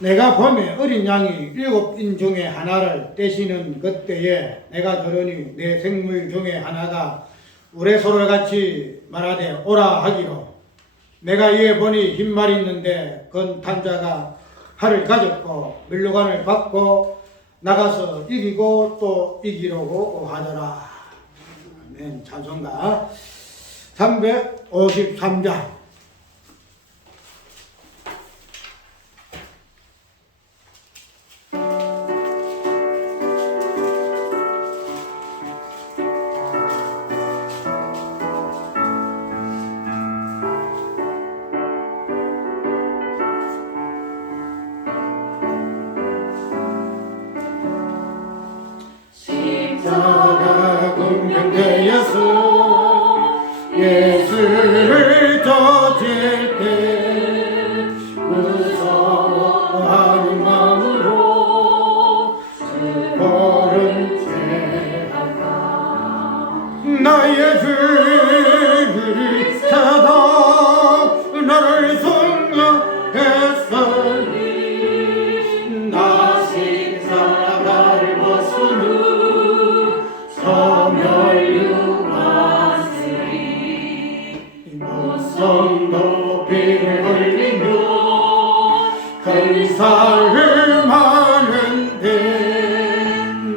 내가 봄에 어린 양이 7인 중에 하나를 떼시는 그때에 내가 들으니 내 생물 중에 하나가 우레소리같이 말하되 오라 하기로 내가 이에 보니 흰말이 있는데 건 탄자가 활을 가졌고 면류관을 받고 나가서 이기고 또 이기려고 하더라. 아멘. 찬송가 353장. 십자가 군병되어서 예수를 쫓을 때 무서워하는 마음으로 보른 채 나의 죄를 찾아 나를 성령했으니 나 십자가를 벗으니 소멸유하시리 무성도 피를 흘리며 근사를 하는데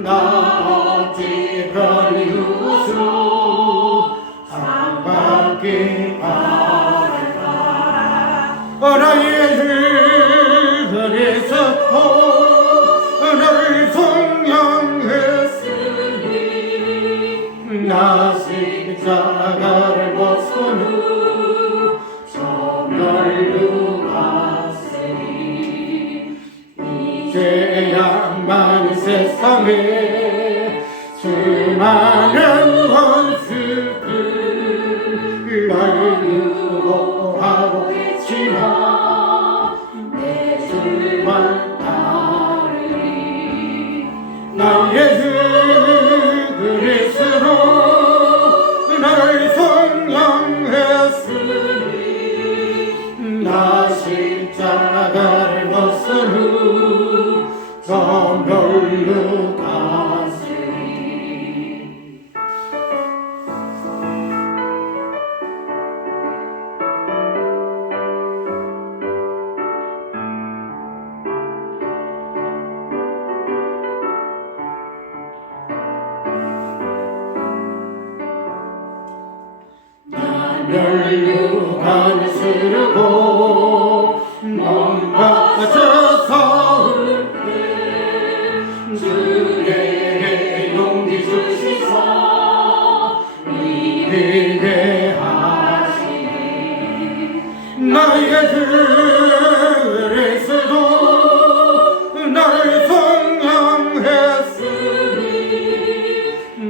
나 어찌 편히 웃어 상받기 바랄까 나의 죄를 섞어 나를 성령했으니 나 십자가를 벗으니 소멸유하시리 이제야 많은 세상에 수많은 원수들 날 유혹하고 있지만 내 주만 따르리 나의 주 그리스도 나를 성령했으니 나 십자가를 벗으니 소멸로 가시리 멸류관을 쓰르고 몸바쳐서 주의 용기 주시사 이기게 하시니 나의 그리스도 나를 성령했으니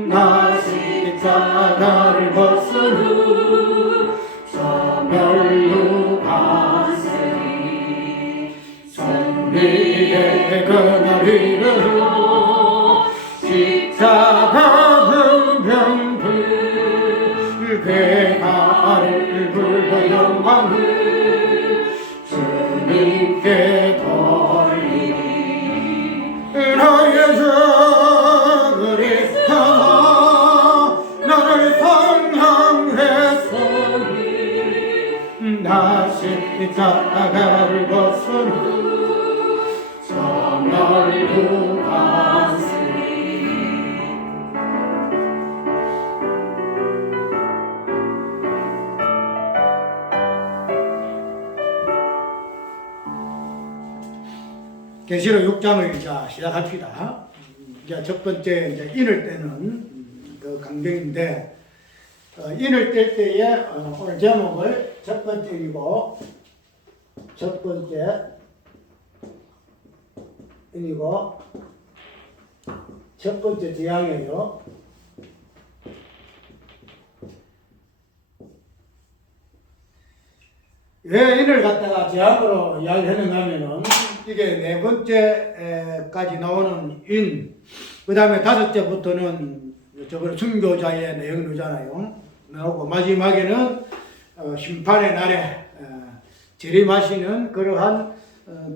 나 십자가를 벗으니 소멸유하시니 선비의 그날 이르러 십자가 금병들 괴가를 불러 영광을 주님께 돌리리 나의 주 그리스도 나를 성령했으니 나 십자가를 벗으니 소멸유하시니 계시록 6장을 이제 시작합시다. 이제 첫 번째 이제 인을 떼는 그 강경인데 인을 뗄 때에 오늘 제목을 첫 번째 인이고 첫 번째 재앙이에요. 왜 인을 갖다가 재앙으로 이야기하는가 하면은 이게 네 번째까지 나오는 인, 그 다음에 다섯째부터는 저거는 순교자의 내용이잖아요. 나오고 마지막에는 심판의 날에 재림하시는 그러한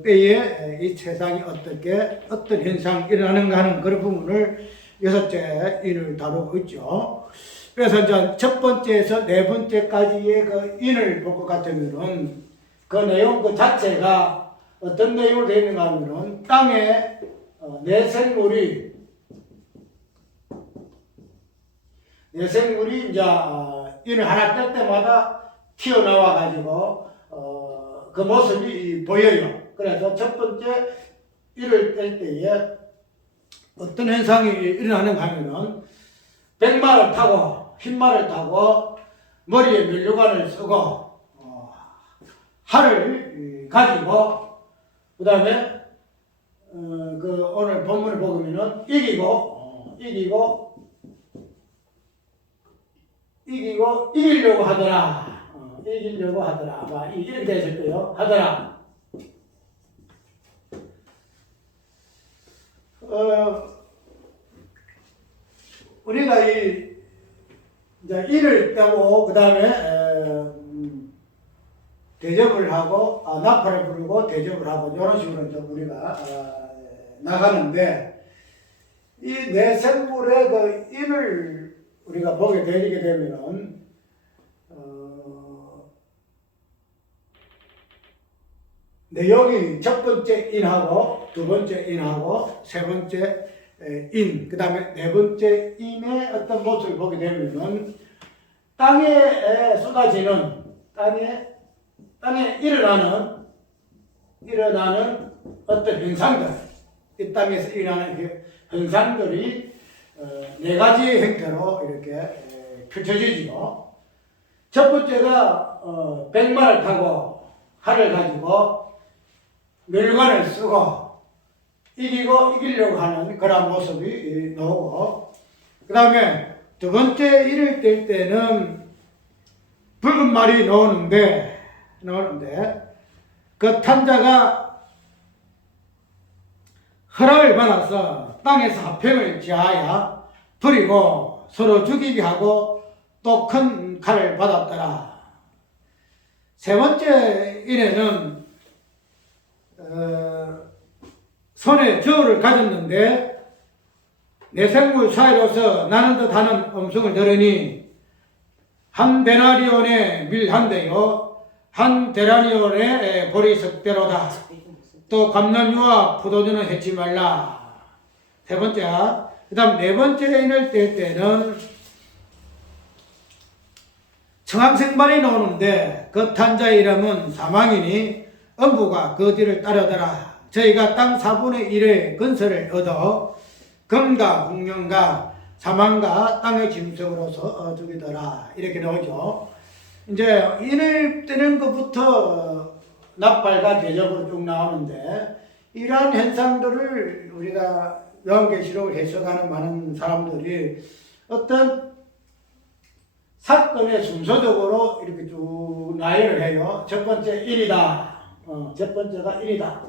때에 이 세상이 어떤 현상이 일어나는가 하는 그런 부분을 여섯째 인을 다루고 있죠. 그래서 이제 첫 번째에서 네 번째까지의 그 인을 볼 것 같으면은 그 내용 그 자체가 어떤 내용으로 되어 있는가 하면은 땅에 내생물이 이제 인을 하나 뗄 때마다 튀어나와 가지고 그 모습이 보여요. 그래서 첫 번째 인을 뗄 때에 어떤 현상이 일어나는가 하면은 백마를 타고 흰마를 타고 머리에 면류관을 쓰고 활을 가지고 그 다음에 그 오늘 본문을 보면은 이기려고 하더라. 이기려고 하더라. 아마 이렇게 되실 거예요. 하더라. 우리가 이제 이를 떼고 그 다음에 대접을 하고 나팔을 부르고 대접을 하고 이런 식으로 좀 우리가 나가는데 이 내생물의 그 인을 우리가 보게 되게 되면은 내용이 첫 번째 인하고 두 번째 인하고 세 번째 인, 그 다음에 네 번째 인의 어떤 모습을 보게 되면은 땅에 쏟아지는 땅에 일어나는 어떤 현상들, 이 땅에서 일어나는 현상들이 네 가지의 형태로 이렇게 펼쳐지죠. 첫 번째가 백마를 타고 활을 가지고 멸관을 쓰고 이기려고 하는 그런 모습이 나오고, 그 다음에 두 번째 일을 뗄 때는 붉은 말이 나오는데 그 탄자가 허락을 받아서 땅에서 화평을 지하여 버리고 서로 죽이게 하고 또 큰 칼을 받았더라. 세 번째 일에는 손에 저울을 가졌는데 내생물 사이로서 나는 듯하는 음성을 들으니 한 데나리온의 밀 한 대요 한 데나리온의 보리 석대로다. 또 감람류와 포도주는 해치 말라. 세 번째. 그 다음 네 번째 인을 뗄 때는 청황생발이 나오는데 그 탄자의 이름은 사망이니 엄부가 그 뒤를 따르더라. 저희가 땅 4분의 1의 건설을 얻어 금과 공명과 사망과 땅의 짐승으로서 죽이더라. 이렇게 나오죠. 이제 인을 떼는 것부터 나팔과 대접으로 쭉 나오는데 이러한 현상들을 우리가 요한계시록을 해석하는 많은 사람들이 어떤 사건의 순서적으로 이렇게 쭉 나열을 해요. 첫 번째 인이다. 첫 번째가 인이다.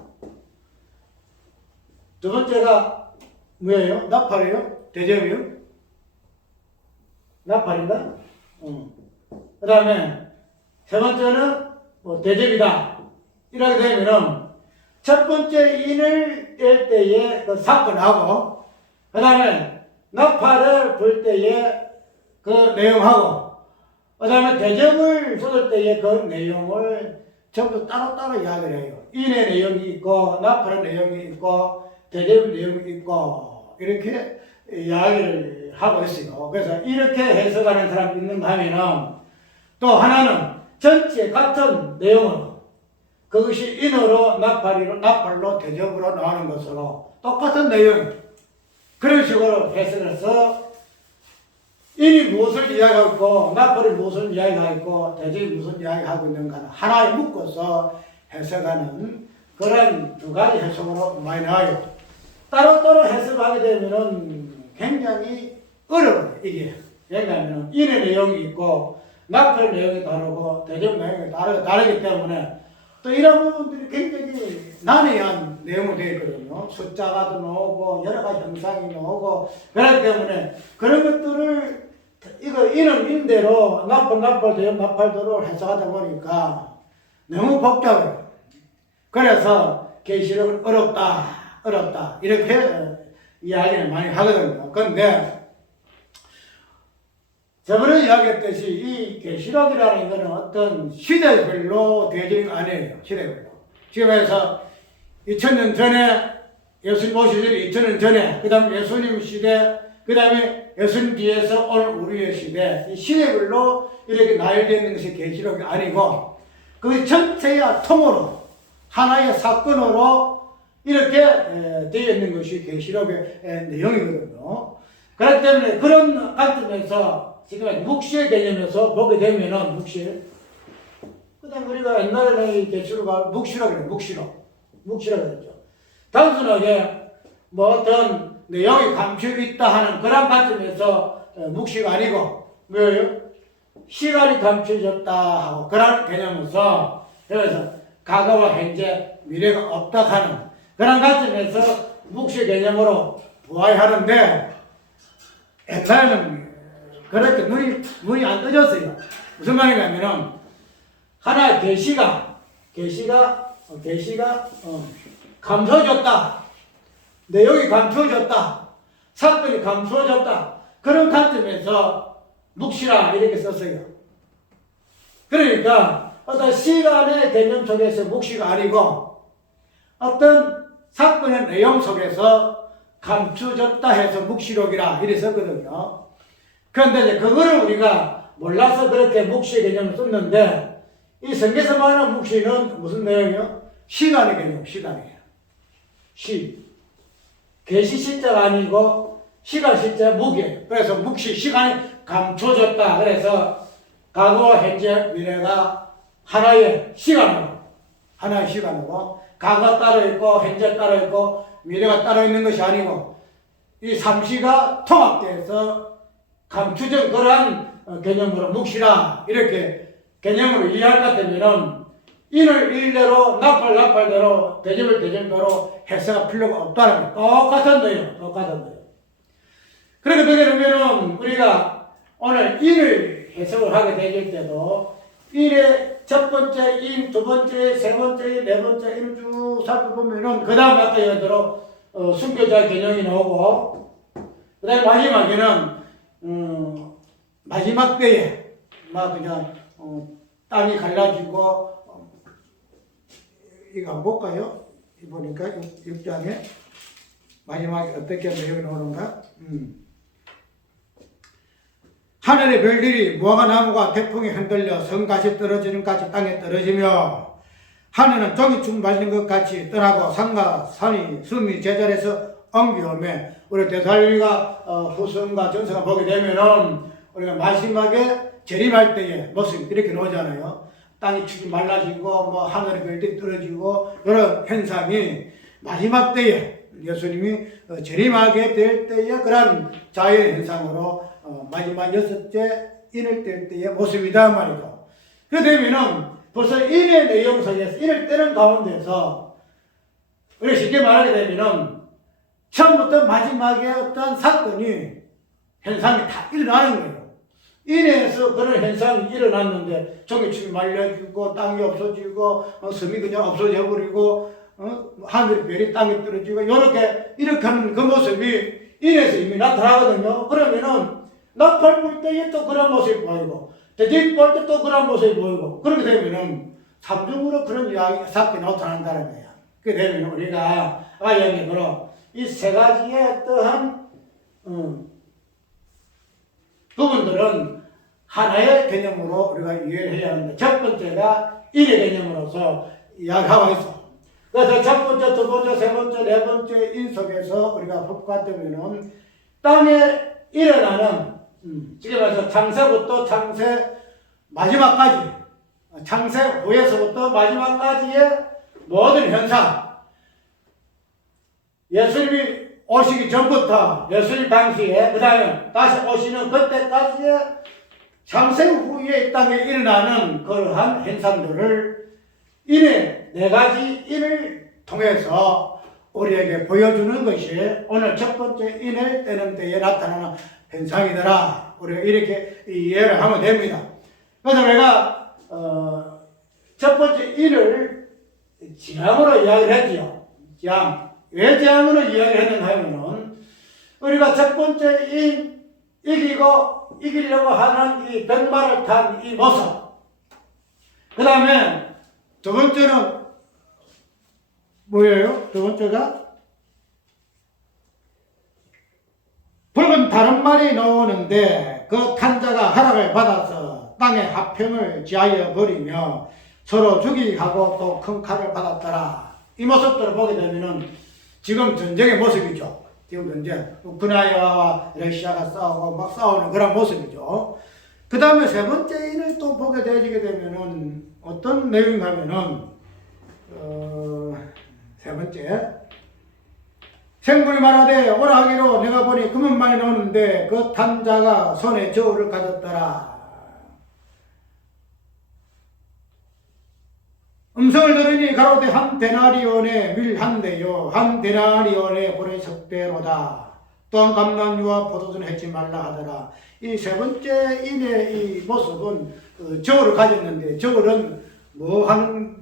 두 번째가 뭐예요? 나팔이에요? 대접이요? 나팔인가? 그 다음에 세 번째는 대접이다. 이렇게 되면은 첫 번째 인을 뗄 때에 그 사건하고 그 다음에 나팔을 불 때에 그 내용하고 그 다음에 대접을 쏟을 때의 그 내용을 전부 따로따로 이야기를 해요. 인의 내용이 있고 나팔의 내용이 있고 대접의 내용이 있고 이렇게 이야기를 하고 있어요. 그래서 이렇게 해석하는 사람이 있는가 하면은 또 하나는 전체 같은 내용으로 그것이 인으로 나팔로 대접으로 나오는 것으로 똑같은 내용 그런 식으로 해석을 해서 인이 무엇을 이야기하고 있고 나팔이 무엇을 이야기하고 있고 대접이 무슨 이야기하고 있는가 하나에 묶어서 해석하는 그런 두 가지 해석으로 많이 나와요. 따로따로 해석하게 되면은 굉장히 어려워요. 이게 왜냐하면 인의 내용이 있고 나팔 내용이 다르고 대접 내용이 다르기 때문에 또 이런 부분들이 굉장히 난해한 내용으로 되어 있거든요. 숫자가 나오고 여러 가지 형상이 나오고 그렇기 때문에 그런 것들을 이거 인은 인대로 나팔 대접 나팔대로 해석하다 보니까 너무 복잡해요. 그래서 계시록은 어렵다 이렇게 이야기를 많이 하거든요. 그런데 저번에 이야기했듯이 이 계시록이라는 것은 어떤 시대별로 되어지는 거 아니에요. 시대별로. 지금에서 2000년 전에 예수님 오시기 전에 2000년 전에 그 다음 예수님 시대 그 다음에 예수님 뒤에서 오늘 우리의 시대 이 시대별로 이렇게 나열되어 있는 것이 계시록이 아니고 그 전체의 통으로 하나의 사건으로 이렇게 되어 있는 것이 계시록의 내용이거든요. 그렇기 때문에 그런 관점에서 지금 묵시의 개념에서 보게 되면은 묵시 그 다음 우리가 옛날에는 계시록을 묵시라고 그래요. 묵시라고 그랬죠. 단순하게 뭐 어떤 내용이 감추어 있다 하는 그런 관점에서 묵시가 아니고 뭐예요? 시간이 감춰졌다 하고 그런 개념에서 그래서 과거와 현재 미래가 없다 하는 그런 관점에서 묵시 개념으로 부활하는데 옛날에는 그렇게 눈이 안 떠졌어요. 무슨 말이냐면은 하나의 계시가 감춰졌다. 내용이 감춰졌다. 사건이 감춰졌다. 그런 관점에서 묵시라 이렇게 썼어요. 그러니까 어떤 시간의 개념 속에서 묵시가 아니고 어떤 사건의 내용 속에서 감춰졌다 해서 묵시록이라 이래 썼거든요. 그런데 이제 그거를 우리가 몰라서 그렇게 묵시의 개념을 썼는데 이 성경에서 말하는 묵시는 무슨 내용이요? 시간의 개념, 시간이에요. 계시 시자가 아니고 시간 시자 묵이에요. 그래서 묵시, 시간이 감춰졌다. 그래서 과거와 현재, 미래가 하나의 시간으로 과거가 따로 있고 현재 따로 있고 미래가 따로 있는 것이 아니고 이 삼시가 통합돼서 감추적 그러한 개념으로 묵시라 이렇게 개념으로 이해할 것 같으면은 인을 일대로 나팔대로 대접대로 해석할 필요가 없다는 거 똑같은 거예요. 그렇게 되게 되면은 우리가 오늘 인을 해석을 하게 되실 때도 인의 첫 번째 인, 두 번째, 세 번째, 네 번째 인을 쭉 살펴보면은 그 다음 아까 얘기대로 순교자 개념이 나오고 그 다음에 마지막에는 마지막 때에 막 그냥 땅이 갈라지고 이거 한번 볼까요? 보니까 6장에 마지막에 어떻게 내용이 나오는가? 하늘의 별들이 무화과 나무가 태풍에 흔들려 성같이 떨어지는 같이 땅에 떨어지며 하늘은 종이춤 밟는 것 같이 떠나고 산과 산이 숨이 제자리에서 옮겨오며 우리 데살로니가 후서과 전서가 보게 되면은 우리가 마지막에 재림할 때의 모습이 이렇게 나오잖아요. 땅이 축이 말라지고 뭐 하늘의 별들이 떨어지고 이런 현상이 마지막 때에 예수님이 재림하게 될 때의 그런 자연 현상으로 마지막 6째 인을 뗄 때의 모습이다 말이죠. 그렇게 되면은 벌써 인의 내용 속에서 인을 떼는 가운데서 우리가 쉽게 말하게 되면은 처음부터 마지막에 어떤 사건이 현상이 다 일어나는 거예요. 인에서 그런 현상이 일어났는데 종이축이 말려지고 땅이 없어지고 섬이 그냥 없어져 버리고 하늘 별이 땅에 떨어지고 이렇게 하는 그 모습이 인에서 이미 나타나거든요. 그러면은 나팔 불 때에 또 그런 모습이 보이고 대접 볼 때 또 그런 모습이 보이고 그렇게 되면은 삼중으로 그런 이야기 사건이 나타난다는 거야. 그렇게 되면 우리가 예를 이 세 가지의 어떠한 부분들은 하나의 개념으로 우리가 이해를 해야 하는데 첫 번째가 인의 개념으로서 이야기하고 있어. 그래서 첫 번째, 두 번째, 세 번째, 네 번째 인 속에서 우리가 법과 때문에는 땅에 일어나는 지금 말해서 창세부터 창세 마지막까지 창세 후에서부터 마지막까지의 모든 현상 예수님이 오시기 전부터 예수님 당시에 그 다음에 다시 오시는 그때까지의 창세 후에 이 땅에 일어나는 그러한 현상들을 인의 네 가지 인을 통해서 우리에게 보여주는 것이 오늘 첫 번째 인을 떼는 때에 나타나는 현상이더라. 우리가 이렇게 이해를 하면 됩니다. 그래서 내가 첫 번째 인을 지향으로 이야기를 했지요. 지향. 왜 지향으로 이야기를 했는가 하면은, 우리가 첫 번째 이기려고 하는 이 백마를 탄 이 모습. 그 다음에 두 번째는 뭐예요? 두 번째가 붉은 다른 말이 나오는데 그 탄자가 허락을 받아서 땅에 화평을 지하여 버리며 서로 죽이하고 또 큰 칼을 받았더라. 이 모습들을 보게 되면은 지금 전쟁의 모습이죠. 지금 전쟁. 우크라이나와 러시아가 싸우고 막 싸우는 그런 모습이죠. 그 다음에 세 번째 인을 또 보게 되게 되면은 어떤 내용인가 하면은, 세 번째. 생물이 말하되 오라 하기로 내가 보니 금은만이 나오는데 그 탄자가 손에 저울을 가졌더라. 음성을 들으니 가로되 한 데나리온에 밀 한 대요 한 데나리온에 보내 석대로다. 또한 감람유와 포도주는 해치 말라 하더라. 이 세 번째 인의 이 모습은 저울을 가졌는데 저울은 뭐 하는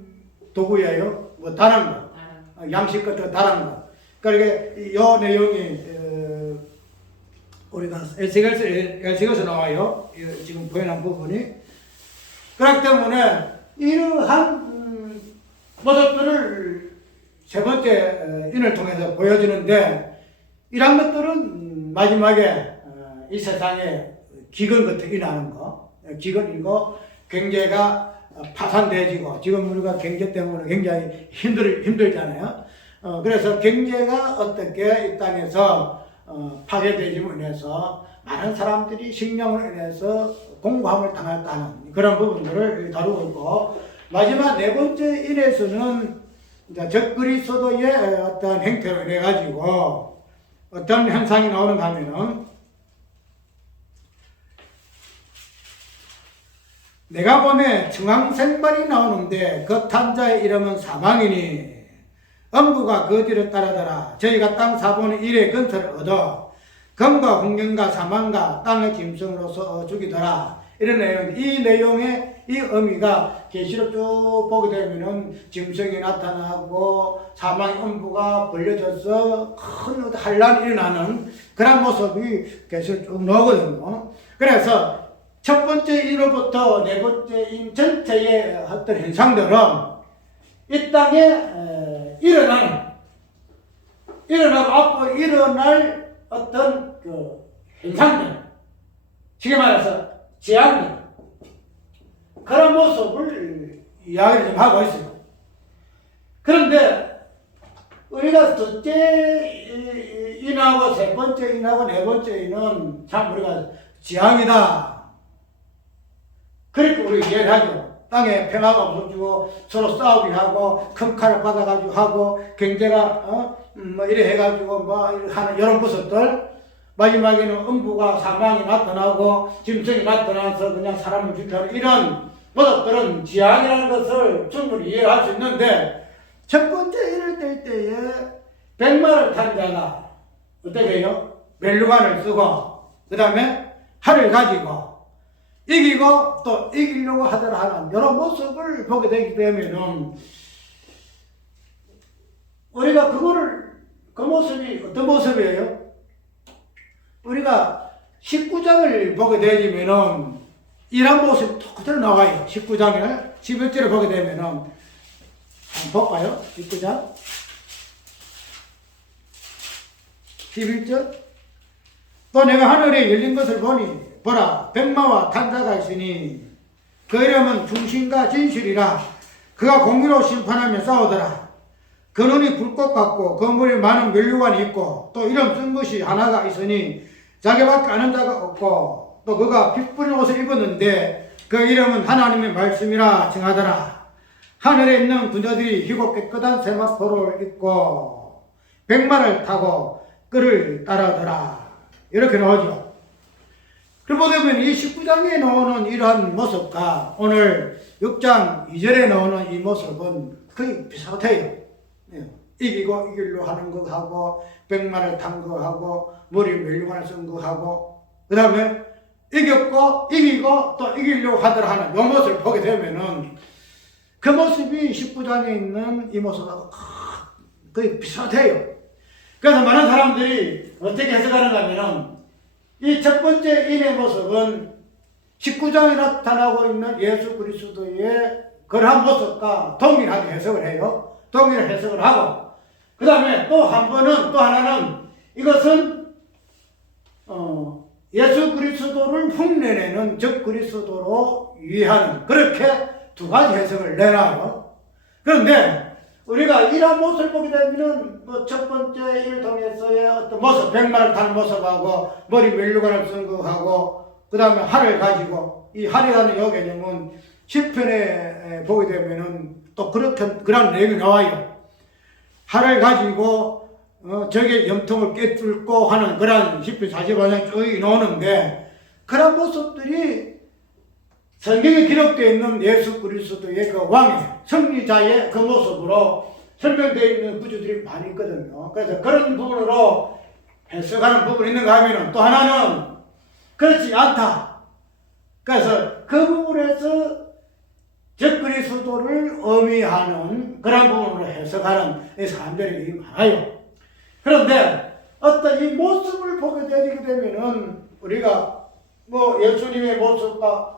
도구예요? 뭐 다른 거, 양식 같은 다른 거. 그러니까 이 내용이 우리가 에스겔서 나와요. 지금 보이는 부분이. 그렇기 때문에 이러한 모습들을 세 번째 인을 통해서 보여주는데, 이런 것들은 마지막에 이 세상에 기근 같은 일어나는 거, 기근이고 경제가 파산되어지고, 지금 우리가 경제 때문에 굉장히 힘들잖아요. 그래서 경제가 어떻게 이 땅에서 파괴되짐으로 인해서 많은 사람들이 식량으로 인해서 공고함을 당했다는 그런 부분들을 다루고 있고, 마지막 네 번째 인에서는 적그리스도의 어떤 행태로 인해 가지고 어떤 현상이 나오는가 하면은, 내가 보면 중앙생발이 나오는데 그 탄자의 이름은 사망이니 엄부가 그 뒤를 따르더라. 저희가 땅 사본의 일의 근처를 얻어 검과 hun경과 사망과 땅의 짐승으로서 죽이더라. 이런 내용. 이 내용의 이 의미가 계시록 쭉 보게 되면은 짐승이 나타나고 사망의 엄부가 벌려져서 큰 환란이 일어나는 그런 모습이 계시록 쭉 나오거든요. 그래서 첫 번째 인으로부터 네 번째 인 전체의 어떤 현상들은 이 땅에 일어나고 앞으로 일어날 어떤 그 현상들, 쉽게 말해서 재앙들, 그런 모습을 이야기를 좀 하고 있어요. 그런데 우리가 첫째 인하고 세 번째 인하고 네 번째 인은 참 우리가 재앙이다, 그렇게 우리가 이해를 하죠. 땅에 평화가 없어지고 서로 싸우기 하고 큰 칼을 받아가지고 하고 경제가 뭐 이래 해가지고 뭐 하는 이런 모습들, 마지막에는 음부가 사망이 나타나고 짐승이 나타나서 그냥 사람을 죽이는 이런 모습들은 지향이라는 것을 충분히 이해할 수 있는데, 첫 번째 일을 뗄 때에 백마를 탄 자가 어떻게 해요? 멜루관을 쓰고 그 다음에 활을 가지고 이기고 또 이기려고 하더라 하는 이런 모습을 보게 되기 때문에 우리가 그 모습이 어떤 모습이에요? 우리가 19장을 보게 되면은 이런 모습이 그대로 나와요. 19장을 11절을 보게 되면은 한번 볼까요? 19장 11절. 또 내가 하늘에 열린 것을 보니 보라 백마와 탄자가 있으니 그 이름은 중심과 진실이라. 그가 공의로 심판하며 싸우더라. 그 눈이 불꽃 같고 그 물에 많은 면류관이 있고 또 이름 쓴 것이 하나가 있으니 자기밖에 아는 자가 없고 또 그가 피 뿌린 옷을 입었는데 그 이름은 하나님의 말씀이라 칭하더라. 하늘에 있는 군자들이 희고 깨끗한 세마포를 입고 백마를 타고 그를 따르더라. 이렇게 나오죠. 그리고 보면 이 19장에 나오는 이러한 모습과 오늘 6장 2절에 나오는 이 모습은 거의 비슷해요. 이기고 이길로 하는 거 하고 백마를 탄 거 하고 머리 멸류관을 쓴 거 하고 그 다음에 이기고 또 이기려고 하더라 하는 이 모습을 보게 되면은 그 모습이 19장에 있는 이 모습하고 거의 비슷해요. 그래서 많은 사람들이 어떻게 해석하는가 하면은 이 첫 번째 인의 모습은 19장에 나타나고 있는 예수 그리스도의 그러한 모습과 동일하게 해석을 해요. 동일한 해석을 하고, 그 다음에 또 한 번은, 또 하나는 이것은 예수 그리스도를 흉내내는 적 그리스도로 위하는, 그렇게 두 가지 해석을 내놔요. 그런데 우리가 이러한 모습을 보게 되면은 첫 번째 일 통해서의 어떤 모습, 백마를 타는 모습하고 머리 멜루관을 쓴 거하고 그 다음에 활을 가지고, 이 활이라는 요 개념은 시편에 보게 되면은 또 그런 내용이 나와요. 활을 가지고 적의 염통을 꿰뚫고 하는 그런 시편 45장 쭉 나오는데, 그런 모습들이 성경에 기록되어 있는 예수 그리스도의 그 왕의 승리자의 그 모습으로 설명되어 있는 구조들이 많이 있거든요. 그래서 그런 부분으로 해석하는 부분이 있는가 하면은, 또 하나는 그렇지 않다. 그래서 그 부분에서 적 그리스도를 의미하는 그런 부분으로 해석하는 사람들이 많아요. 그런데 어떤 이 모습을 보게 되게 되면은 우리가 예수님의 모습과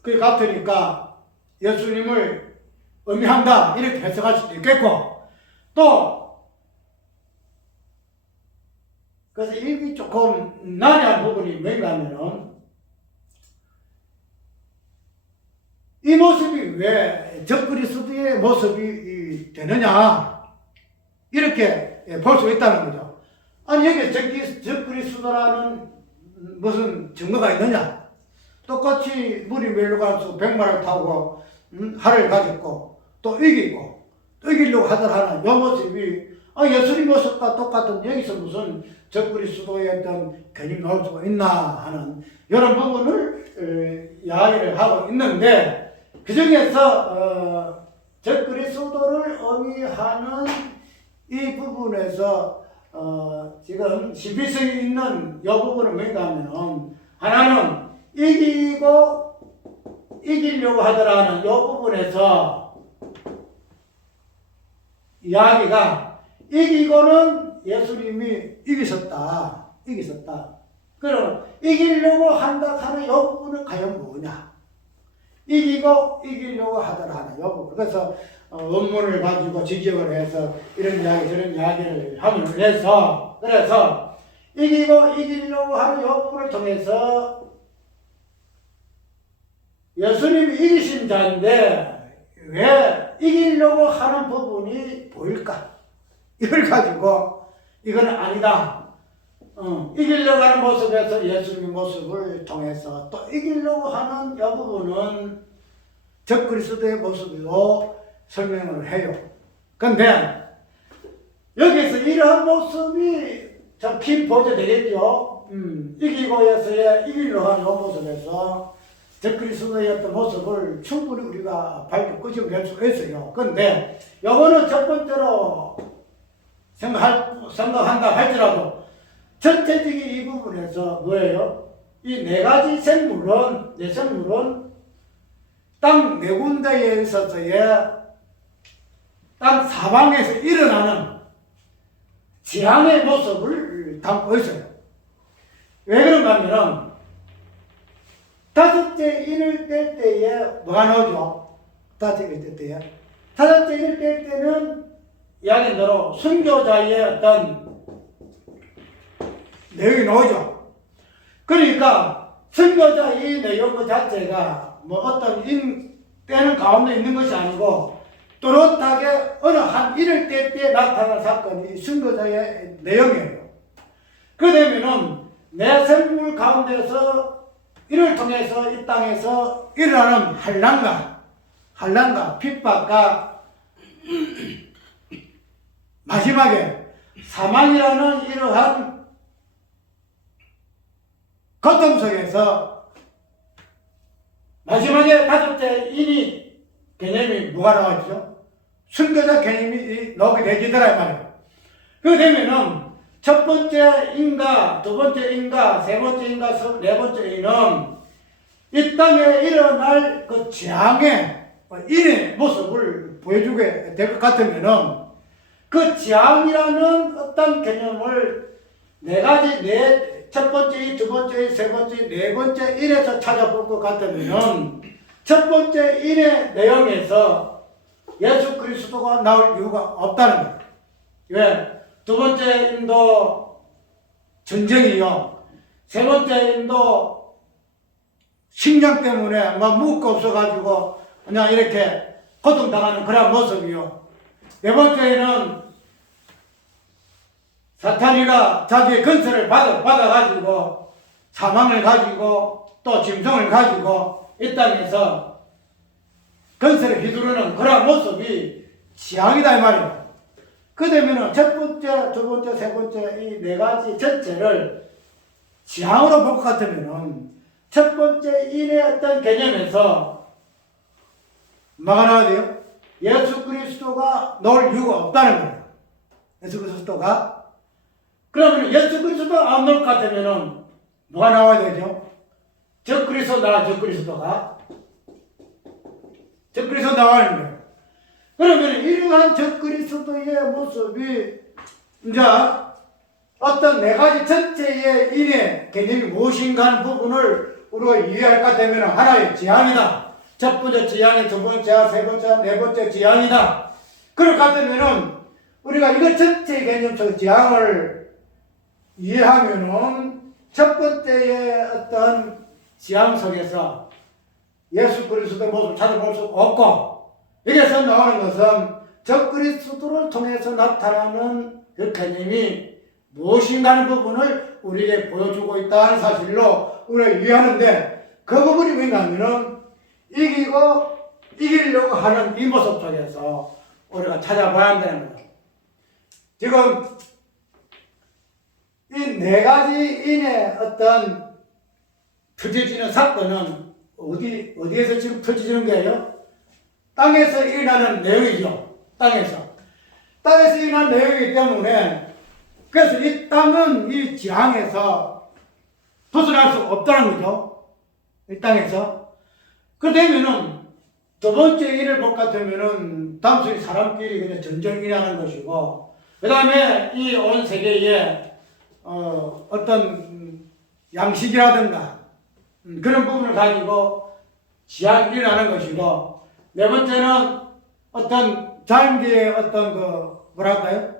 그게 같으니까 예수님을 의미한다 이렇게 해석할 수도 있겠고, 또 그래서 이게 조금 난해한 부분이 뭔가 하면은, 이 모습이 왜 적 그리스도의 모습이 되느냐 이렇게 볼 수 있다는 거죠. 아니 여기 적 그리스도라는 무슨 증거가 있느냐? 똑같이 물이 멜루가서 백마를 타고 활을 가졌고 또 이기고 또 이기려고 하더라는 이 모습이 예수님 모습과 똑같은, 여기서 무슨 적 그리스도의 어떤 개념이 나올 수가 있나 하는 이런 부분을 이야기를 하고 있는데, 그 중에서 적 그리스도를 의미하는 이 부분에서 지금 신비성이 있는 이 부분은 뭔가 하면, 하나는 이기려고 하더라는 이 부분에서 이야기가, 이기고는 예수님이 이기셨다. 그럼 이기려고 한다 하는 이 부분은 과연 뭐냐? 이기려고 하더라는 이 부분. 그래서 원문을 가지고 지적을 해서 이런 이야기 저런 이야기를 하면 그래서 이기려고 하는 이 부분을 통해서 예수님이 이기신 자인데 왜 이기려고 하는 부분이 보일까? 이걸 가지고 이건 아니다. 이기려고 하는 모습에서 예수님의 모습을 통해서 또 이기려고 하는 이 부분은 적 그리스도의 모습으로 설명을 해요. 근데 여기서 이러한 모습이 참 긴 보조 되겠죠. 이기고에서의 이기려고 하는 이 모습에서 적 그리스도의 어떤 모습을 충분히 우리가 밝게 끄집어낼 수 있어요. 그런데 요거는 첫 번째로 생각한다 할지라도 전체적인 이 부분에서 뭐예요? 이 네 가지 생물은 땅 네 군데에 있어서의 땅 사방에서 일어나는 재앙의 모습을 담고 있어요. 왜 그런가 하면은 다섯째 인을 뗄 때에 뭐가 나오죠? 다섯째 인을 뗄 때에 다섯째 인을 뗄 때는 이야기한 대로 순교자의 어떤 내용이 나오죠. 그러니까 선교자 이 내용 그 자체가 어떤 때는 가운데 있는 것이 아니고 또렷하게 어느 한 일을 뗄 때 나타난 사건이 선교자의 내용이에요. 그러면은 내 생물 가운데서 이를 통해서 이 땅에서 일어나는 환난과 핍박과 마지막에 사망이라는 이러한 고통 속에서 마지막에 다섯째 인이 개념이 뭐가 나왔죠? 순교자 개념이 나오게 되지더라 말이에요. 그렇게 되면은 첫 번째 인과, 두 번째 인과, 세 번째 인과, 네 번째 인은 이 땅에 일어날 그 재앙의 인의 모습을 보여주게 될 것 같으면은 그 지향이라는 어떤 개념을 네 가지, 첫 번째, 두 번째, 세 번째, 네 번째 일에서 찾아볼 것 같으면은 첫 번째 일의 내용에서 예수 그리스도가 나올 이유가 없다는 거예요. 왜? 두 번째 인도 전쟁이요. 세 번째 인도 식량 때문에 막 먹을 거 없어가지고 그냥 이렇게 고통당하는 그런 모습이요. 네 번째는 사탄이가 자기의 건설을 받아가지고 사망을 가지고 또 짐승을 가지고 이 땅에서 건설을 휘두르는 그런 모습이 지향이다 이 말이에요. 그 되면은 첫 번째, 두 번째, 세 번째 이 네 가지 전체를 지향으로 볼 것 같으면은 첫 번째 일의 어떤 개념에서 뭐가 나와야 돼요? 예수 그리스도가 나올 이유가 없다는 거예요. 예수 그리스도가. 그러면 예수 그리스도가 안 나올 것 같으면은 뭐가 나와야 되죠? 적 그리스도 나와, 적 그리스도가. 적 그리스도 나와야 하는 거예요. 그러면 이러한 적 그리스도의 모습이 이제 어떤 네 가지 전체의 인의 개념이 무엇인가 하는 부분을 우리가 이해할 것 같으면 하나의 지향이다. 첫 번째 지향이 두 번째, 세 번째, 네 번째 지향이다. 그럴 것 같으면은 우리가 이거 전체 개념 속 지향을 이해하면은 첫 번째의 어떤 지향 속에서 예수 그리스도의 모습을 찾아볼 수 없고 여기서 나오는 것은 적 그리스도를 통해서 나타나는 그 개념이 무엇인가 하는 부분을 우리에게 보여주고 있다는 사실로 우리가 이해하는데 그 부분이 뭐냐면은 이기고 이기려고 하는 이 모습 속에서 우리가 찾아봐야 한다는 거죠. 지금 이 네 가지 인의 어떤 터져지는 사건은 어디에서 지금 터져지는 거예요? 땅에서 일어나는 내용이죠. 땅에서 일어나는 내용이기 때문에 그래서 이 땅은 이 지향에서 벗어날 수 없다는 거죠. 이 땅에서. 그러면은 두 번째 일을 볼 것 같으면은 단순히 사람끼리 그냥 전쟁이 일어나는 것이고 그 다음에 이 온 세계에 어떤 양식이라든가 그런 부분을 가지고 지향이 일어나는 것이고 네 번째는 어떤 자연계의 어떤 뭐랄까요?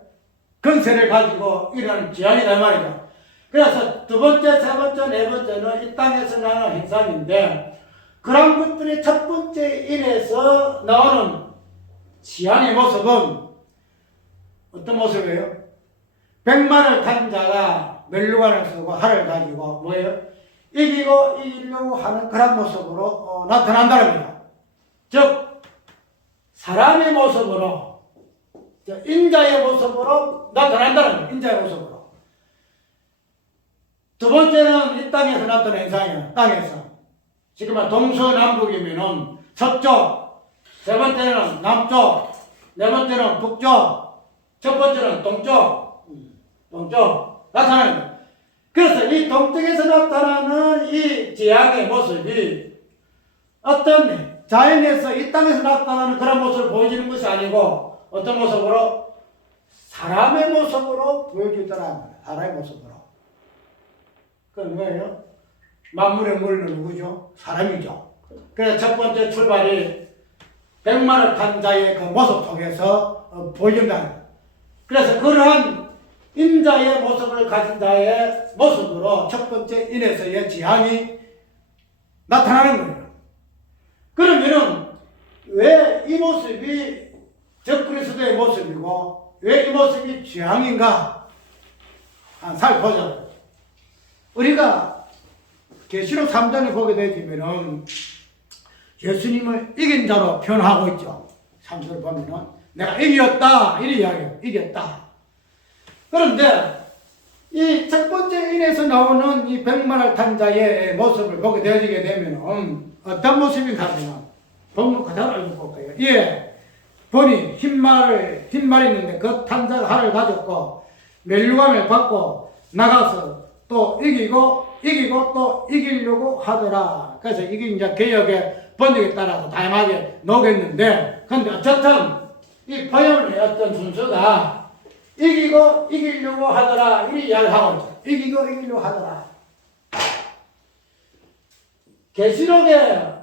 건설을 가지고 일어나는 지향이다 말이죠. 그래서 두 번째, 세 번째, 네 번째는 이 땅에서 나는 현상인데 그런 것들이 첫 번째 일에서 나오는 지향의 모습은 어떤 모습이에요? 백마를 탄 자가 멜루관을 쓰고 활을 가지고 뭐예요? 이기려고 하는 그런 모습으로 나타난다는 거예요. 즉 사람의 모습으로 인자의 모습으로 나타난다는 거예요. 인자의 모습으로. 두 번째는 이 땅에서 나타나는 현상이에요. 땅에서. 지금 동서남북이면은 서쪽, 세 번째는 남쪽, 네 번째는 북쪽, 첫 번째는 동쪽 나타나는 거예요. 그래서 이 동쪽에서 나타나는 이 지향의 모습이 어떤 자연에서 이 땅에서 나타나는 그런 모습을 보여주는 것이 아니고 어떤 모습으로? 사람의 모습으로 보여주더라. 사람의 모습으로. 그건 뭐예요? 만물의 물은 누구죠? 사람이죠. 그래서 첫 번째 출발이 백마를 탄 자의 그 모습 속에서 보여준다. 그래서 그러한 인자의 모습을 가진 자의 모습으로 첫 번째 인에서의 지향이 나타나는 거예요. 그러면은 왜 이 모습이 적그리스도의 모습이고 왜 이 모습이 지향인가? 살펴보자. 우리가 계시록 3장을 보게 되면은 예수님을 이긴 자로 표현하고 있죠. 3절을 보면은 내가 이겼다 이런 이야기예요. 이겼다. 그런데 이 첫 번째 인에서 나오는 이 백마를 탄 자의 모습을 보게 되게 되면은 어떤 모습인가 하면 본문 그대로 알고 볼 거예요. 예, 보니 흰말이 있는데 그 탄 자가 활을 가졌고 멜루감을 받고 나가서 또 이기고 또 이기려고 하더라. 그래서 이게 이제 개역의 번역에 따라서 다양하게 녹였는데, 근데 어쨌든 이 포용을 해왔던 순서가 이기고 이기려고 하더라 이 이야기를 하고 있죠. 이기고 이기려고 하더라. 계시록에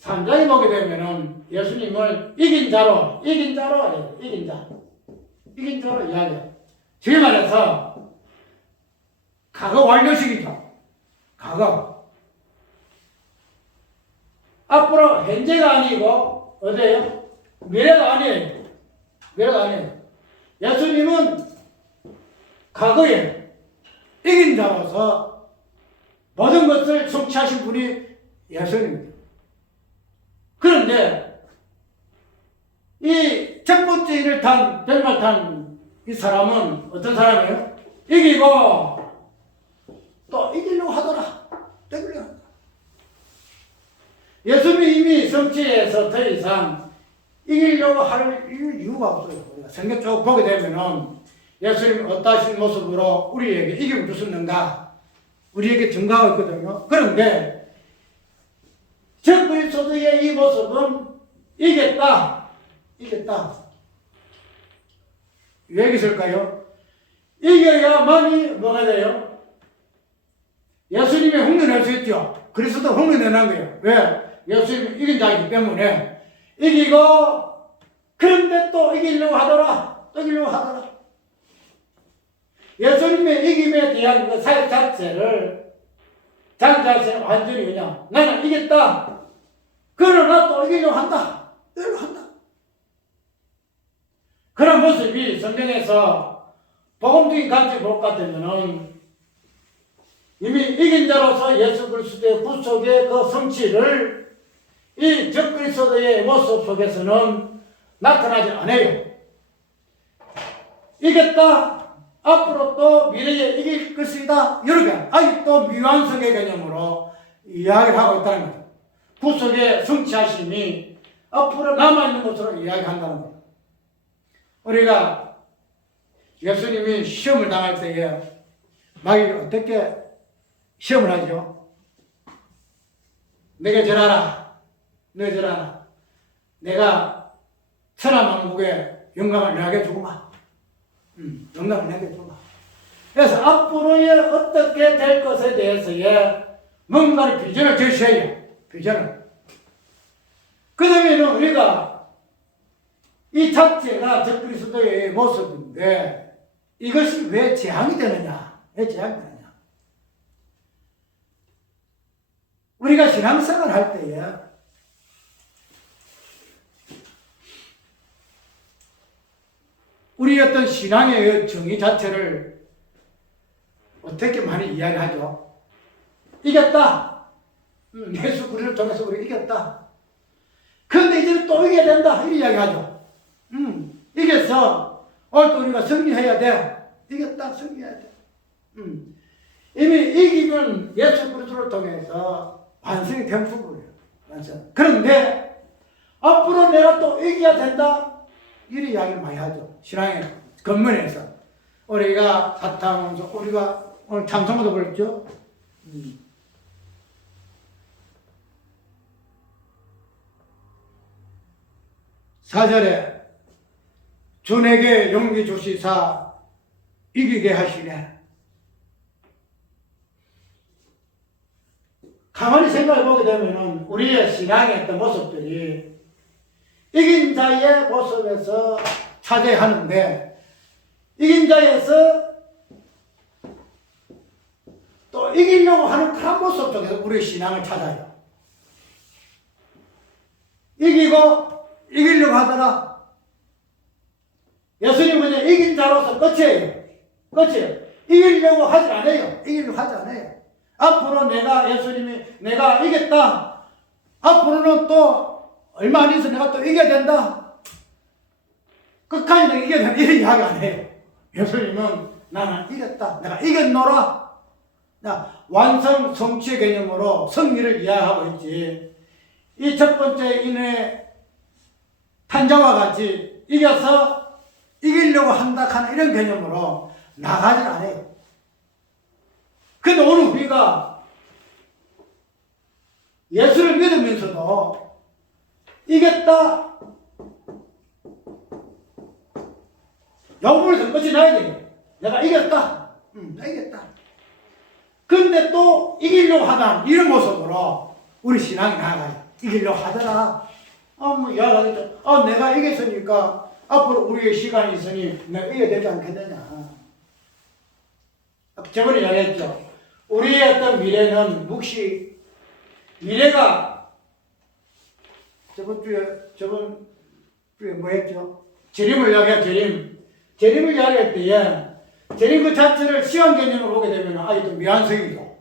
3장에 보게 되면은 예수님을 이긴 자로 이긴 자로 이야기해요. 지금 말해서 과거 완료식이죠. 과거. 앞으로 현재가 아니고 어디예요? 미래가 아니에요. 미래가 아니에요. 예수님은 과거에 이긴 자로서 모든 것을 성취하신 분이 예수님입니다. 그런데 이 첫 번째 일을 탄 백마를 탄 이 사람은 어떤 사람이에요? 이기고 또 이기려고 하더라. 이기려고 하더라. 예수님이 이미 성취해서 더 이상 이기려고 할 이유가 없어요. 우리가 성경 쭉 보게 되면은 예수님 어떠신 모습으로 우리에게 이김을 주셨는가 우리에게 증가하고 있거든요. 그런데 저 그리스도의 이 모습은 이겼다. 왜 이겼을까요? 이겨야만이 뭐가 돼요? 예수님이 흉내낼 수 있죠. 그리스도 흉내내는 거예요. 왜? 예수님이 이긴 자이기 때문에. 이기고 그런데 또 이기려고 하더라. 예수님의 이김에 대한 그 사역 자체를 자체는 완전히 그냥 나는 이겼다. 그러나 또 이기려고 한다. 그런 모습이 성경에서 복음적인 관점을 볼 것 같으면은 이미 이긴 자로서 예수 그리스도의 구속의 그 성취를 이 적그리스도의 모습 속에서는 나타나지 않아요. 이겼다. 앞으로 또 미래에 이길 것이다. 이렇게 아직도 미완성의 개념으로 이야기를 하고 있다는 거죠. 구속의 성취하심이 앞으로 남아있는 것으로 이야기한다는 거죠. 우리가 예수님이 시험을 당할 때에 마귀가 어떻게 시험을 하죠? 내게 절하라. 내가 천하만국의 영광을 내게 주구만. 영광을 내게 주구만. 그래서 앞으로의 어떻게 될 것에 대해서의 뭔가를 비전을 제시해요. 비전을. 그 다음에는 우리가 이 자체가 적그리스도의 모습인데 이것이 왜 재앙이 되느냐? 우리가 신앙생활 할 때에 우리 어떤 신앙의 정의 자체를 어떻게 많이 이야기하죠? 이겼다. 예수 그리스도를 통해서 우리 이겼다. 그런데 이제는 또 이겨야 된다. 이렇게 이야기하죠. 이겨서 오늘 또 우리가 승리해야 돼. 이겼다. 승리해야 돼. 이미 이기면 예수 그리스도를 통해서 완성이 된 부분이에요. 그런데 앞으로 내가 또 이겨야 된다. 이런 이야기를 많이 하죠. 신앙의 근문에서. 우리가 사탕, 우리가 오늘 찬송도 그랬죠. 4절에 주 내게 용기 주시사 이기게 하시네. 가만히 생각해 보게 되면 우리의 신앙의 어떤 모습들이 이긴 자의 모습에서 차지하는데 이긴 자에서 또 이기려고 하는 그런 모습 속에서 우리의 신앙을 찾아요. 이기려고 하더라. 예수님은 그냥 이긴 자로서 끝이에요. 이기려고 하지 않아요. 앞으로 내가 이겼다. 앞으로는 또 얼마 안 있어 내가 또 이겨야 된다. 끝까지 내가 이겨야 된다. 이런 이야기 안 해요. 예수님은 나는 이겼다. 내가 이겼노라. 완성 성취의 개념으로 승리를 이야기하고 있지. 이 첫 번째 인의 탄자와 같이 이겨서 이기려고 한다 하는 이런 개념으로 나가질 않아요. 근데 오늘 우리가 예수를 믿으면서도 이겼다. 영혼을 끝이 나야 돼요. 내가 이겼다. 나 이겼다. 근데 또 이기려고 하다 이런 모습으로 우리 신앙이 나아가요. 이기려고 하더라. 이야기하겠죠. 내가 이겼으니까 앞으로 우리의 시간이 있으니 내가 이겨야 되지 않겠느냐. 저번에 이야기했죠. 우리의 어떤 미래는 묵시, 미래가 저번 주에 뭐 했죠? 재림을 이야기한 재림을 이야기할 때에 재림 그 자체를 시간 개념으로 보게 되면 아주 미완성이죠.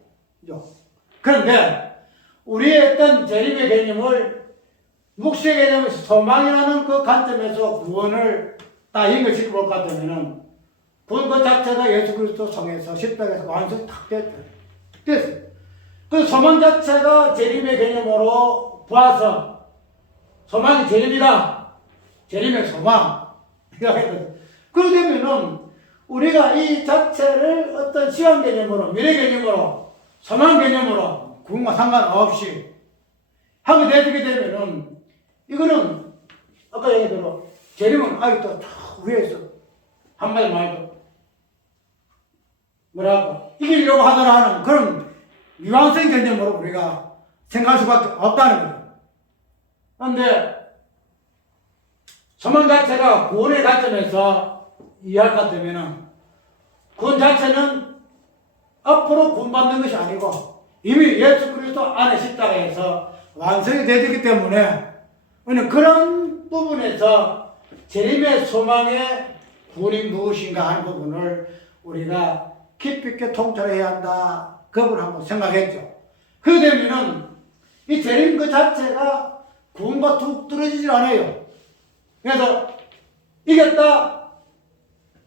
그런데 우리의 어떤 재림의 개념을 묵시의 개념에서 소망이라는 그 관점에서 구원을 딱 연결시켜 볼 것 같으면은 구원 그 자체가 예수 그리스도 성에서 십자가에서 완성이 탁 됐어요. 그 소망 자체가 재림의 개념으로 보아서 소망이 재림이다. 재림의 소망. 그렇게 되면은 우리가 이 자체를 어떤 시간 개념으로, 미래 개념으로, 소망 개념으로 구원과 상관없이 하게 되게 되면은 이거는 아까 얘기대로 재림은 아직도 위에서 한마디 말고 뭐라고 이기려고 하더라 하는 그런 미완성 개념으로 우리가 생각할 수밖에 없다는 거예요. 그런데 소망 자체가 구원의 관점에서 이해할 것 같으면 구원 자체는 앞으로 구원받는 것이 아니고 이미 예수 그리스도 안에 십자가에서 완성이 되기 때문에 그런 부분에서 재림의 소망의 구원이 무엇인가 하는 부분을 우리가 깊이 있게 통찰해야 한다. 그 부분을 한번 생각했죠. 그렇게 되면은 이 재림 그 자체가 구원과 툭 떨어지질 않아요. 그래서 이겼다.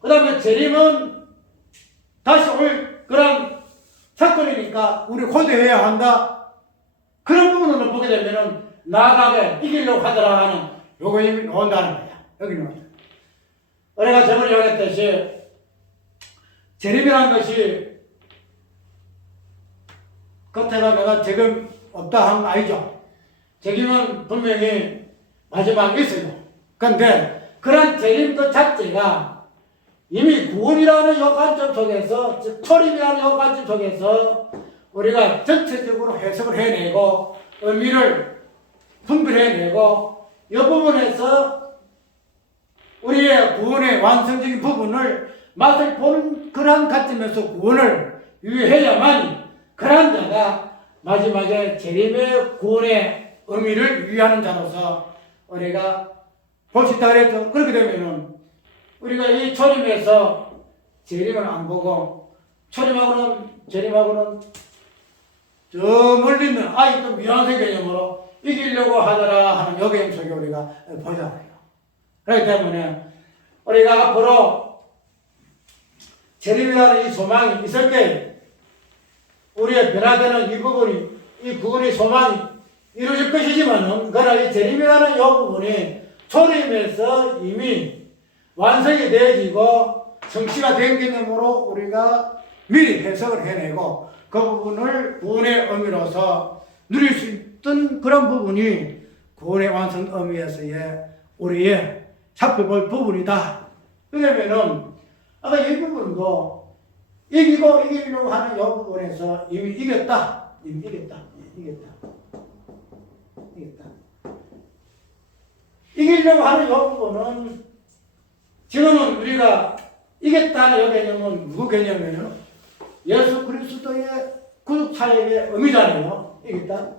그 다음에 재림은 다시 올 그런 사건이니까 우리 고대해야 한다. 그런 부분으로 보게 되면은 나아가게 이기려고 하더라 하는 요거 힘이 나온다는 거야. 여기는 나온다. 우리가 저번에 이야기했듯이 재림이라는 것이 겉에가 내가 지금 없다 하는 거 아니죠. 책임은 분명히 마지막에 있어요. 그런데 그런 재림 그 자체가 이미 구원이라는 요관점 속에서, 즉 초림이라는 요관점 속에서 우리가 전체적으로 해석을 해내고 의미를 분별해내고 이 부분에서 우리의 구원의 완성적인 부분을 맛을 보는 그러한 관점에서 구원을 유의해야만 그러한 자가 마지막에 재림의 구원의 의미를 유의하는 자로서 우리가 볼 수 있다 그랬죠. 그렇게 되면은 우리가 이 초림에서 재림을 안 보고 초림하고는 재림하고는 저 멀리 있는 아직도 미완성 개념으로 이기려고 하더라 하는 요 개념 속에 우리가 보잖아요. 그렇기 때문에 우리가 앞으로 재림이라는 이 소망이 있을 때 우리의 변화되는 이 부분이, 이 구원의 소망이 이루어질 것이지만은 그러나 이 재림이라는 이 부분이 초림에서 이미 완성이 되어지고 성취가 된 개념으로 우리가 미리 해석을 해내고 그 부분을 구원의 의미로서 누릴 수 있던 그런 부분이 구원의 완성 의미에서의 우리의 살펴볼 부분이다. 왜냐면은 아까 이 부분도 이기려고 하는 이 부분에서 이미 이겼다. 이기려고 하는 이 부분은 지금은 우리가 이겼다는 이 개념은 누구 개념이에요? 예수 그리스도의 구속 사역의 의미잖아요. 이겼다.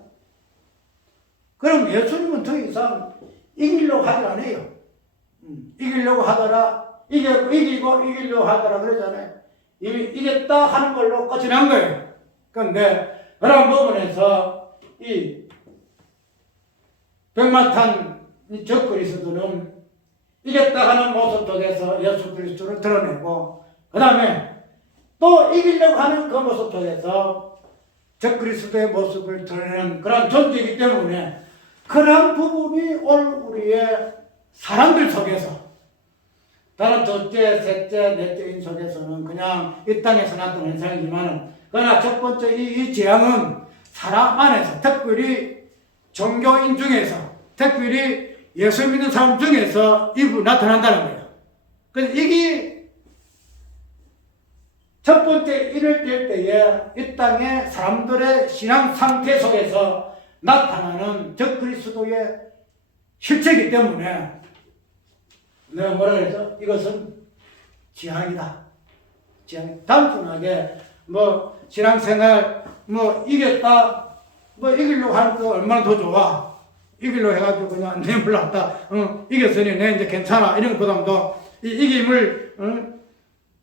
그럼 예수님은 더 이상 이기려고 하지 않아요. 이기려고 하더라. 이기려고 하더라 그러잖아요. 이미 이겼다 하는 걸로 끝이 난 거예요. 그런데 그런 부분에서 이 백마탄 적그리스도는 이겼다 하는 모습 속에서 예수 그리스도를 드러내고 그 다음에 또 이기려고 하는 그 모습 속에서 적그리스도의 모습을 드러내는 그런 존재이기 때문에 그런 부분이 오늘 우리의 사람들 속에서 다른 둘째, 셋째, 넷째인 속에서는 그냥 이 땅에서 났던 현상이지만은 그러나 첫 번째 이 재앙은 사람 안에서, 특별히 종교인 중에서, 특별히 예수 믿는 사람 중에서 일부 나타난다는 거예요. 그래서 이게 첫 번째 일을 뗄 때에 이 땅의 사람들의 신앙 상태 속에서 나타나는 적그리스도의 실체이기 때문에 내가 뭐라 그랬죠? 이것은 지향이다. 지향. 단순하게 뭐 신앙생활 뭐 이겼다, 뭐 이기려고 하는 거 얼마나 더 좋아. 이기려고 해가지고 그냥 내 몰랐다. 이겼으니 내 이제 괜찮아. 이런 것보다도 이 이김을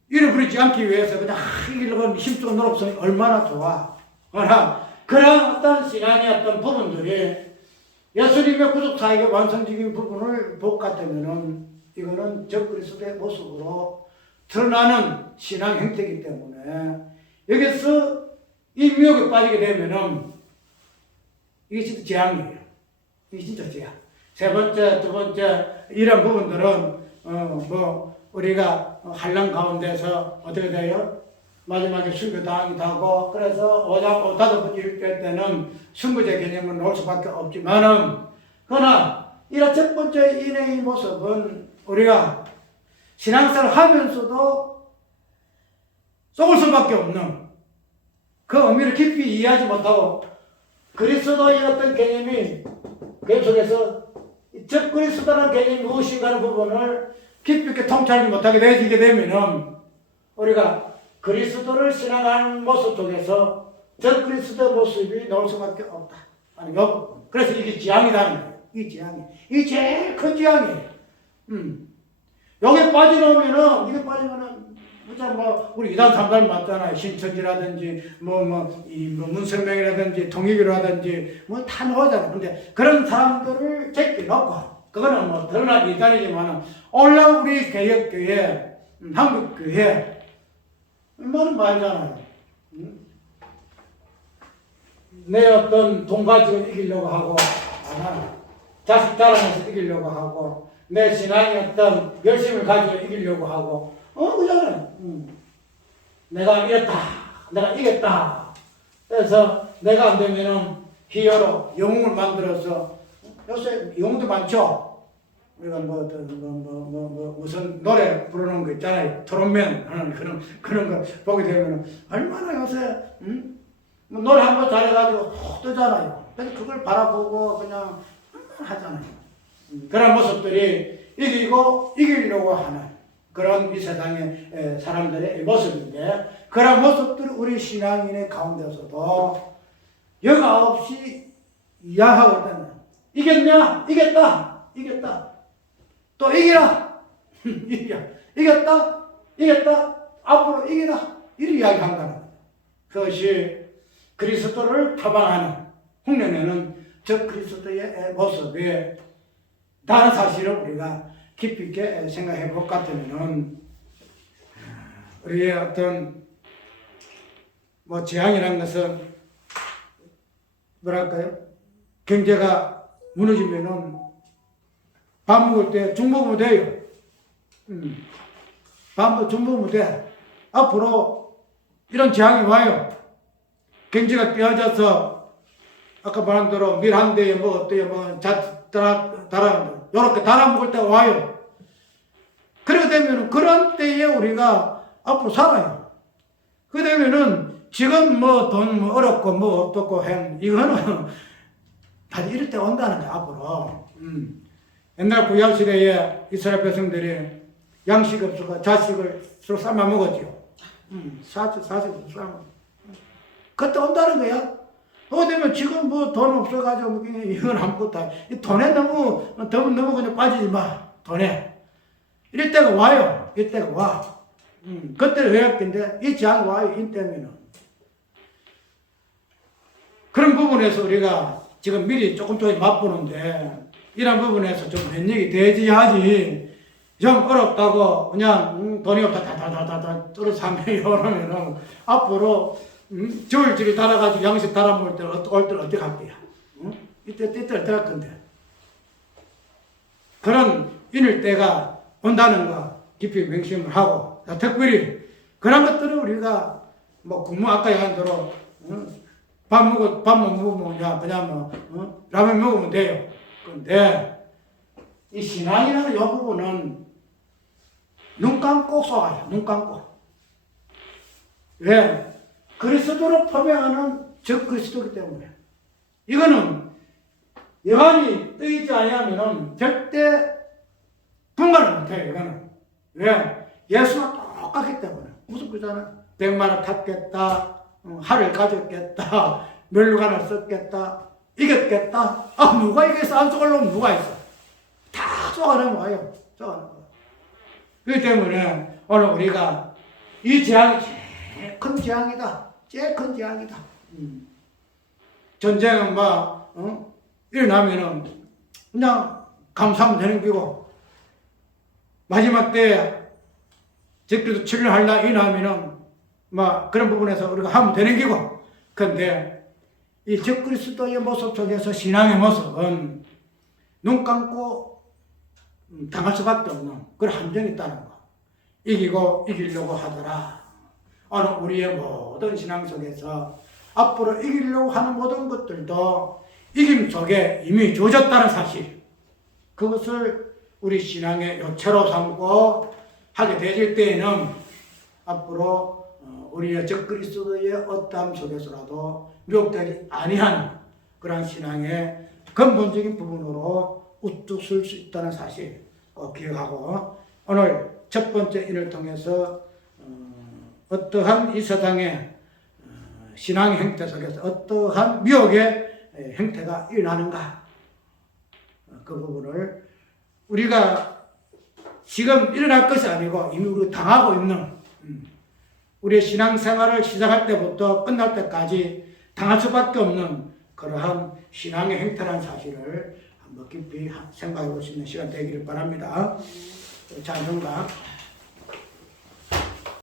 잃어버리지 않기 위해서 그냥 이기려고 힘쓰고 노력하니 얼마나 좋아. 그러나 그런 어떤 신앙의 어떤 부분들이 예수님의 구속사역의 완성적인 부분을 볼 것 같으면은 이거는 적그리스도의 모습으로 드러나는 신앙 형태이기 때문에 여기서 이 미혹에 빠지게 되면은 이게 진짜 재앙이에요. 이게 진짜 재앙. 세 번째, 두 번째 이런 부분들은 뭐 우리가 환란 가운데서 어떻게 돼요? 마지막에 순교당하기도 하고 그래서 다섯 번째 일주일 때는 순교제 개념을 놓을 수밖에 없지만은 그러나 이런 첫 번째 인의 모습은 우리가 신앙생활을 하면서도 속을 수밖에 없는 그 의미를 깊이 이해하지 못하고 그리스도의 어떤 개념이 그 속에서 즉 그리스도라는 개념이 무엇인가 하는 부분을 깊이 있게 통찰하지 못하게 되게 되면은 우리가 그리스도를 신앙하는 모습 속에서 즉 그리스도의 모습이 나올 수밖에 없다. 아니, 그래서 이게 지향이라는 거예요. 이 지향이. 이게 제일 큰 지향이에요. 여기 빠져나오면은, 이게 빠지면은, 우리 이단 3단 맞잖아요. 신천지라든지, 문설명이라든지, 통일교라든지, 다 나오잖아요. 근데 그런 사람들을 제껴놓고, 그거는 뭐 드러난 이단이지만, 올라온 우리 개혁교회, 한국교회, 얼마나 말잖아요. 내 어떤 돈 가지고 이기려고 하고, 안 하나. 자식 자랑해서 이기려고 하고, 내 신앙의 어떤 열심을 가지고 이기려고 하고, 그잖아요. 내가 이겼다. 내가 이겼다. 그래서 내가 안 되면은 히어로, 영웅을 만들어서, 요새 영웅도 많죠? 우리가 무슨 노래 부르는 거 있잖아요. 트롯맨 하는 그런 거 보게 되면 얼마나 요새, 노래 한 번 잘해가지고 뜨잖아요. 그래서 그걸 바라보고 그냥 하잖아요. 그런 모습들이 이기려고 하는 그런 이 세상의 사람들의 모습인데 그런 모습들이 우리 신앙인의 가운데서도 여과 없이 이해하고 있다는 이겼냐? 이겼다. 또 이기라. 이겼다. 앞으로 이기라. 이렇게 이야기한다는 거예요. 그것이 그리스도를 표방하는 흉내내는 저 그리스도의 모습이 다른 사실을 우리가 깊이 있게 생각해 볼 것 같으면은 우리의 어떤 재앙이라는 것은 뭐랄까요? 경제가 무너지면은 밥 먹을 때 죽 먹으면 돼요. 죽 먹으면 돼. 앞으로 이런 재앙이 와요. 경제가 깨어져서 아까 말한 대로 밀 한 대에 요렇게 달아먹을 때가 와요. 그렇게 되면 그런 때에 우리가 앞으로 살아요. 그렇게 되면은 지금 돈 어렵고 어떻고 이거는 다 이럴 때 온다는 거야, 앞으로. 옛날 구약시대에 이스라엘 백성들이 양식 없어서 자식을 서로 삶아 먹었죠. 사실 삶아. 그때 온다는 거야. 되면 지금 돈 없어가지고 이건 아무것도 이 돈에 너무 그냥 빠지지 마. 돈에. 이럴 때가 와요. 이때가 와. 그때는 외약인데 이 지향 와요. 이 때문에는. 그런 부분에서 우리가 지금 미리 조금 맛보는데 이런 부분에서 좀 면역이 되지 하지. 좀 어렵다고 그냥 돈이 없다 다다다다 떨어져 상명이 오르면은 앞으로 저울질을 달아가지고 양식 달아먹을 때는 올 때는 어떻게 할 거야? 이때 어떻게 할 건데? 그런 이럴 때가 온다는 거 깊이 명심을 하고 특별히 그런 것들을 우리가 아까 얘기한 대로 밥만 먹으면 그냥 라면 먹으면 돼요. 근데 이 신앙이라는 이 부분은 눈 감고 쏘아요. 눈 감고. 왜? 그리스도로 포명하는 적 그리스도이기 때문에. 이거는 여간이 뜨이지 아니하면 절대 분간을 못해요. 이거는. 왜? 예수와 똑같기 때문에. 무슨 그잖아. 100만 원 탔겠다. 할을 가졌겠다. 멸류관을 썼겠다. 이겼겠다. 누가 이겼어? 안 쏘가려면 누가 있어? 다 쏘가는 거예요. 쏘가는 거예요. 그렇기 때문에 오늘 우리가 이 재앙이 제일 큰 재앙이다. 제일 큰 재앙이다. 전쟁은 일어나면은 그냥 감사하면 되는 거고, 마지막 때에 적그리스도 치료할 날 일어나면은 그런 부분에서 우리가 하면 되는 거고, 근데 이 적그리스도의 모습 속에서 신앙의 모습은 눈 감고 당할 수밖에 없는 그런 함정이 있다는 거. 이기고 이기려고 하더라. 오늘 우리의 모든 신앙 속에서 앞으로 이기려고 하는 모든 것들도 이김 속에 이미 주어졌다는 사실, 그것을 우리 신앙의 요체로 삼고 하게 되질 때에는 앞으로 우리의 적그리스도의 어떠함 속에서라도 미혹되지 아니하는 그런 신앙의 근본적인 부분으로 우뚝 설 수 있다는 사실 꼭 기억하고, 오늘 첫 번째 일을 통해서 어떠한 이 세상의 신앙의 형태 속에서 어떠한 미혹의 형태가 일어나는가, 그 부분을 우리가 지금 일어날 것이 아니고 이미 우리가 당하고 있는, 우리의 신앙생활을 시작할 때부터 끝날 때까지 당할 수밖에 없는 그러한 신앙의 형태라는 사실을 한번 깊이 생각해 볼 수 있는 시간 되기를 바랍니다. 찬송가